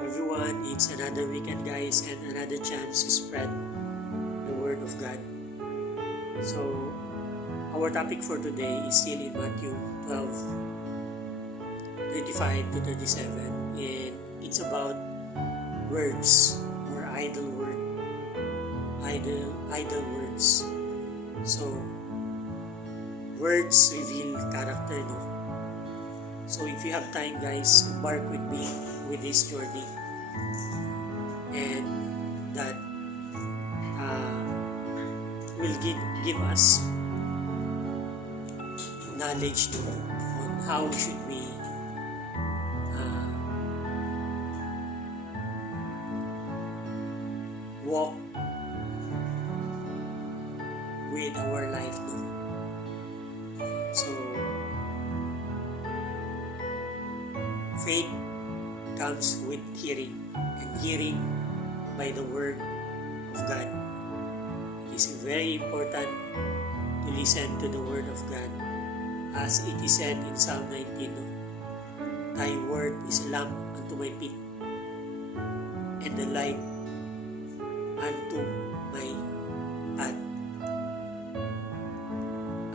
everyone. It's another weekend, guys, and another chance to spread the Word of God. So, our topic for today is still in Matthew 12:35 to 37, and it's about words or idle words. So, words reveal character, no? So if you have time, guys, embark with me with this journey, and that will give us knowledge too on how should we walk with our life too. So faith comes with hearing, and hearing by the Word of God. It is very important to listen to the Word of God, as it is said in Psalm 19, Thy Word is a lamp unto my feet, and a light unto my path.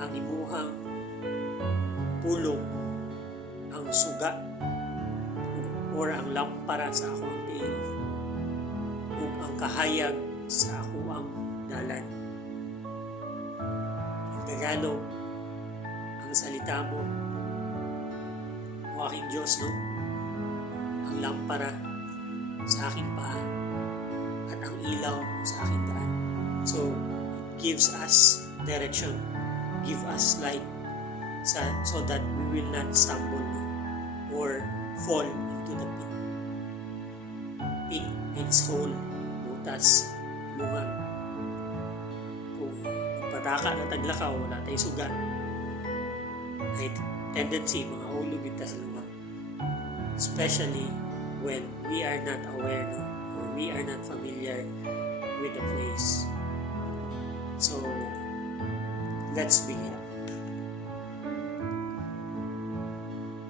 Ang imuhang pulong, ang suga, or ang lampara sa akong tiil, ug ang kahayag sa akong dalan. In Tagalog, ang salita mo, o aking Diyos, no? Ang lampara sa aking paa at ang ilaw sa aking daan. So, gives us direction, give us light, so that we will not stumble, no? Or fall into the pit. Pit means hole, butas, lungag. Kung pataka na taglakaw, wala tayo sugat, ay tendency mga hulog ita sa lungag. Especially when we are not aware, no? Or we are not familiar with the place. So, let's begin.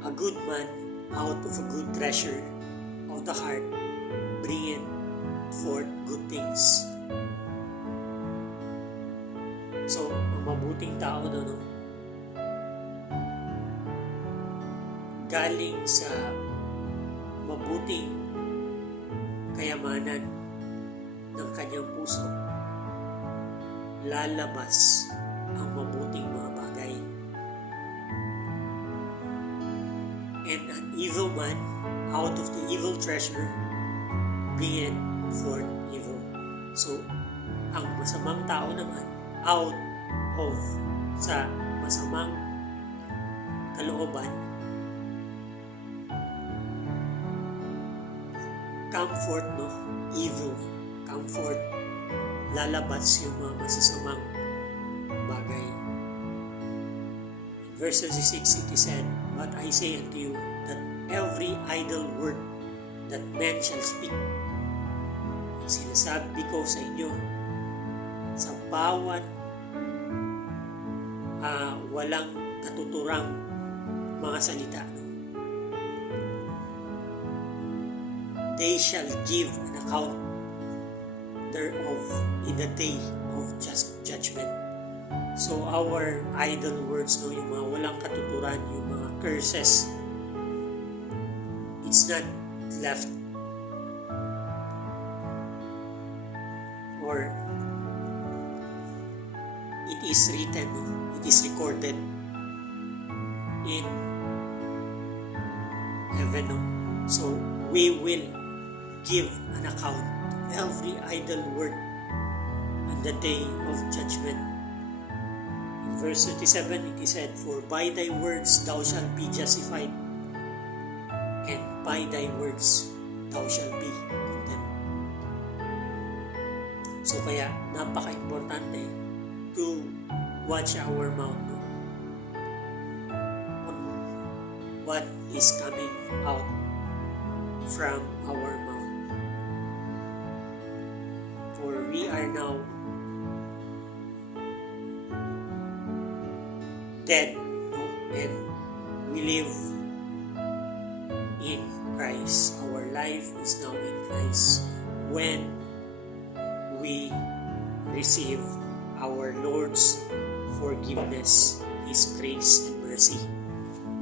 A good man out of a good treasure of the heart bringeth forth good things. So, ang mabuting tao no? Galing sa mabuting kayamanan ng kanyang puso, lalabas ang mabuting mga bagay. And an evil man out of the evil treasure bringeth forth evil. So, ang masamang tao naman out of sa masamang kalooban come forth, no? Evil. Come forth. Lalabas yung mga masasamang bagay. Verse 36, it is said, But I say unto you, that every idle word that man shall speak, sinasabi ko sa inyo, sa bawat walang katuturang mga salita, they shall give an account thereof in the day of judgment. So our idle words, no, yung mga walang katuturan, yung mga curses, it's not left, or it is written, no? It is recorded in heaven, no? So we will give an account every idle word in the day of judgment. In verse 37, it is said, For by thy words thou shalt be justified, and by thy words thou shalt be condemned. So kaya napaka-importante to watch our mouth, no? On what is coming out from our mouth. For we are now dead, no? And we live in Christ. Our life is now in Christ when we receive our Lord's forgiveness, His grace and mercy.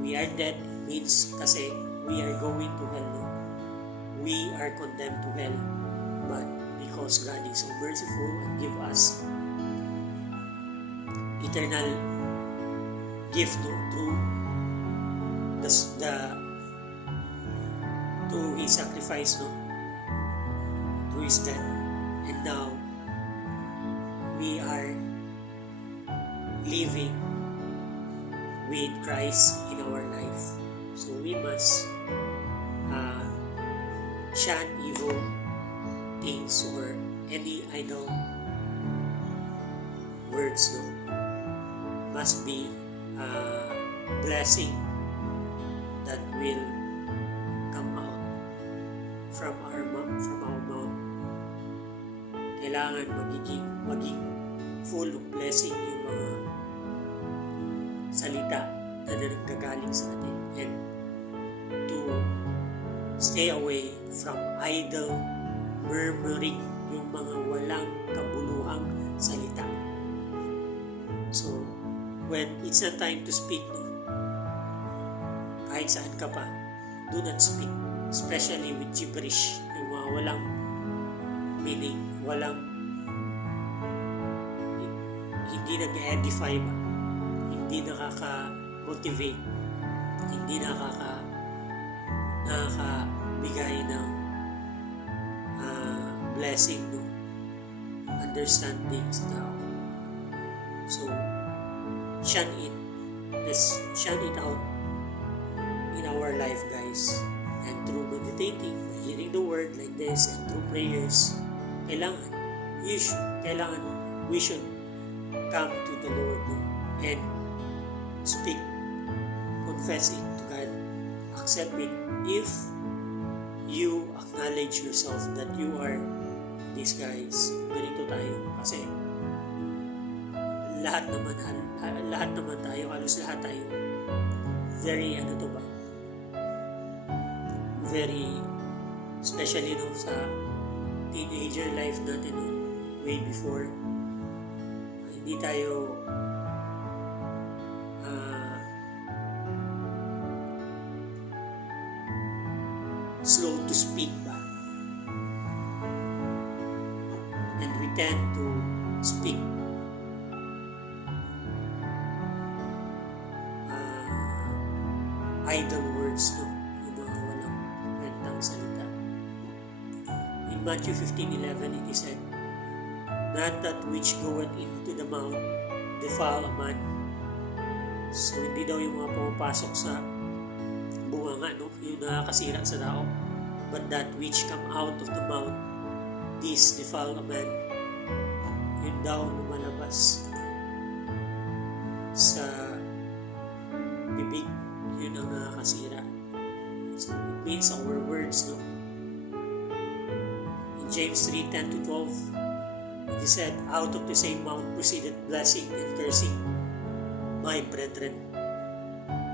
We are dead means kasi we are going to hell. No? We are condemned to hell. But because God is so merciful and give us eternal gift, no, through through His sacrifice, no, through His death, and now we are living with Christ in our life. So we must shun evil things or any idle words, no, must be a blessing that will come out from our mouth. Kailangan maging full of blessing yung mga salita na nanggagaling sa atin, and to stay away from idle murmuring, yung mga walang kabuluhang salita. So, when it's a time to speak, no, kahit saan ka pa, do not speak, especially with gibberish, yung mga walang meaning, hindi nag-edify ba, hindi nakaka-motivate, hindi nakakabigay ng blessing, no, understanding sa tao. So, shun it. Let's shun it out in our life, guys. And through meditating, hearing the word like this, and through prayers, we should come to the Lord, no, and speak, confess it to God, accept it. If you acknowledge yourself that you are these guys, ganito tayo, kasi lahat naman tayo, halos lahat tayo, very very, especially no, sa teenager life natin, no, way before, hindi tayo slow to speak ba, and we tend to speak idle words, no, yung mga walang kwentang salita. In Matthew 15:11 it is said, "Not that which goeth into the mouth defile a man." So hindi daw yung mga pumapasok sa bunganga, no, yung nakakasira sa tao, but that which come out of the mouth, this defile a man. Yun daw lumalabas sa bibig, yun ang nakakasira. So it means our words, no. In James 3:10-12 it is said, "Out of the same mouth proceeded blessing and cursing. My brethren,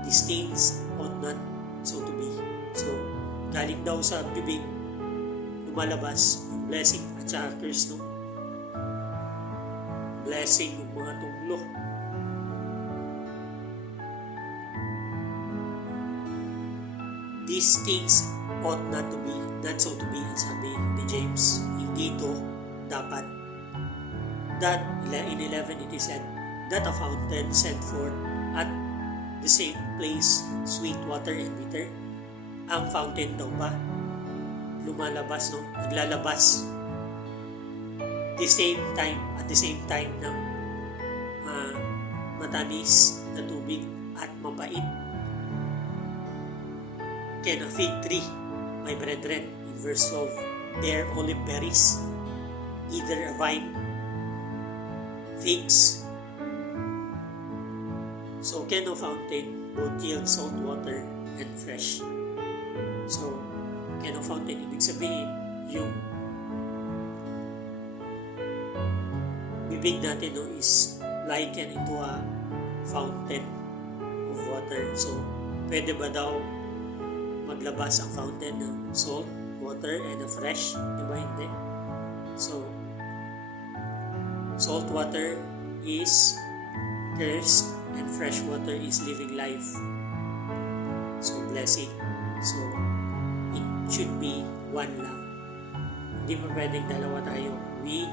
these things ought not so to be." So galing daw sa bibig lumalabas yung blessing at saka curse, no. Blessing yung mga tunglo, these things ought not so to be, ang sabi ni James, hindi to dapat. That in 11 it is said, "That a fountain sent forth at the same place sweet water and bitter." Ang fountain daw ba lumalabas, no, naglalabas at the same time ng matamis na tubig at mabait. Can a fig tree, my brethren, in verse 12, bear olive berries, either a vine figs? So can a fountain both yield salt water and fresh? So can a fountain, ibig sabihin yung bibig natin, no, is likened into a fountain of water. So pwede ba daw maglabas ang fountain ng salt water and a fresh, di ba? Hindi. So, salt water is curse and fresh water is living life. So, blessing. So, it should be one lang. Hindi pa pwedeng dalawa tayo. We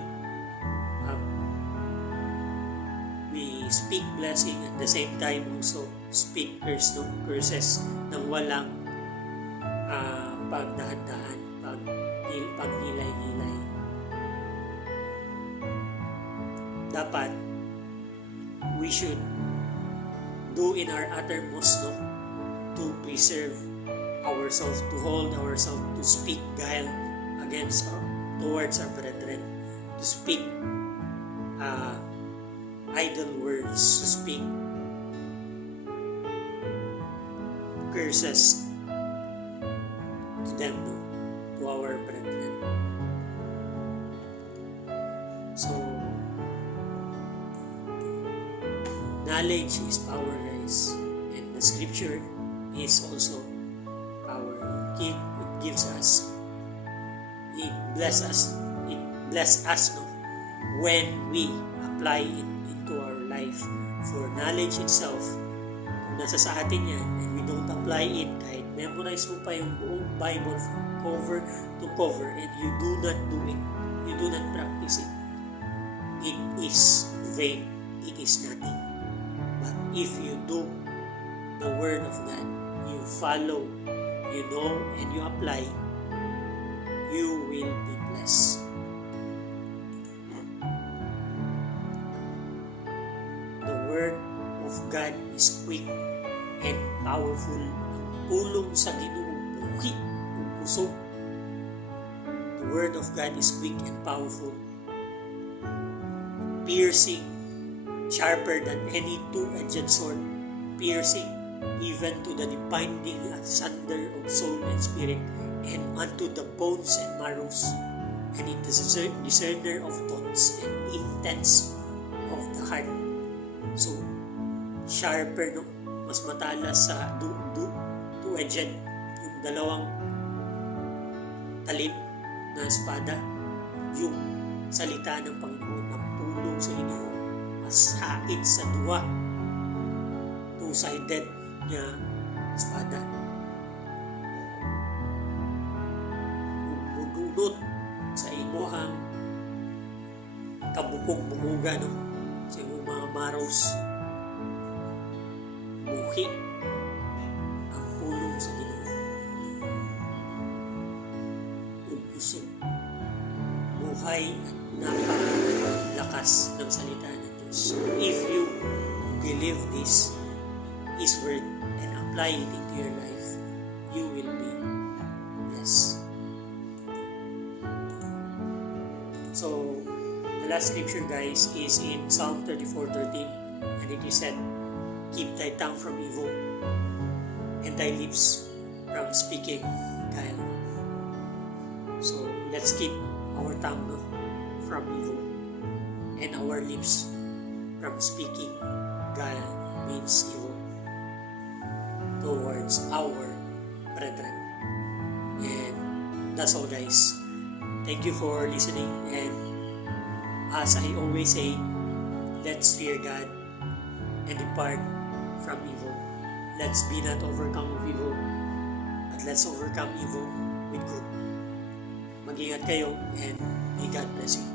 speak blessing at the same time also speak curses ng walang pagdahan-dahan, paghilay-hilay. Dapat we should do in our uttermost to preserve ourselves, to hold ourselves, to speak guile against towards our brethren, to speak idle words, to speak curses to them, to our brethren. So, knowledge is power, guys, and the scripture is also power. It gives us, it bless us when we apply it into our life. For knowledge itself, kung nasa sa atin yan and we don't apply it, kahit memorize mo pa yung buong Bible from cover to cover and you do not do it, you do not practice it, it is vain, it is nothing. But if you do the word of God, you follow, you know, and you apply, you will be blessed. The word of God is quick and powerful. Ang tulong sa Ginoo buhi ug kusog. The word of God is quick and powerful, piercing, sharper than any two-edged sword, piercing even to the dividing asunder of soul and spirit, and unto the bones and marrows, and it is a discerner of thoughts and intents of the heart. So, sharper, no? Mas matalas sa two-edged, yung dalawang talim na espada, yung salita ng Panginoon, ng pulong sa inyo, mas hait sa duwa, two-sided niya espada. Mudunot sa imuhang kabukog-bukuga, no? Sa imong mga maros, buhi ang pulong sa Ginoo. Ubusog, buhay at napakalakas ng salita ng Diyos. So if you believe this, His word, and apply it into your life, you will be blessed. So, the last scripture, guys, is in Psalm 34:13, and it is said, "Keep thy tongue from evil, and thy lips from speaking guile." So, let's keep our tongue from evil, and our lips from speaking guile, means evil, towards our brethren. And that's all, guys. Thank you for listening, and as I always say, let's fear God and depart from evil. Let's be not overcome of evil, but let's overcome evil with good. Mag-ingat kayo, and may God bless you.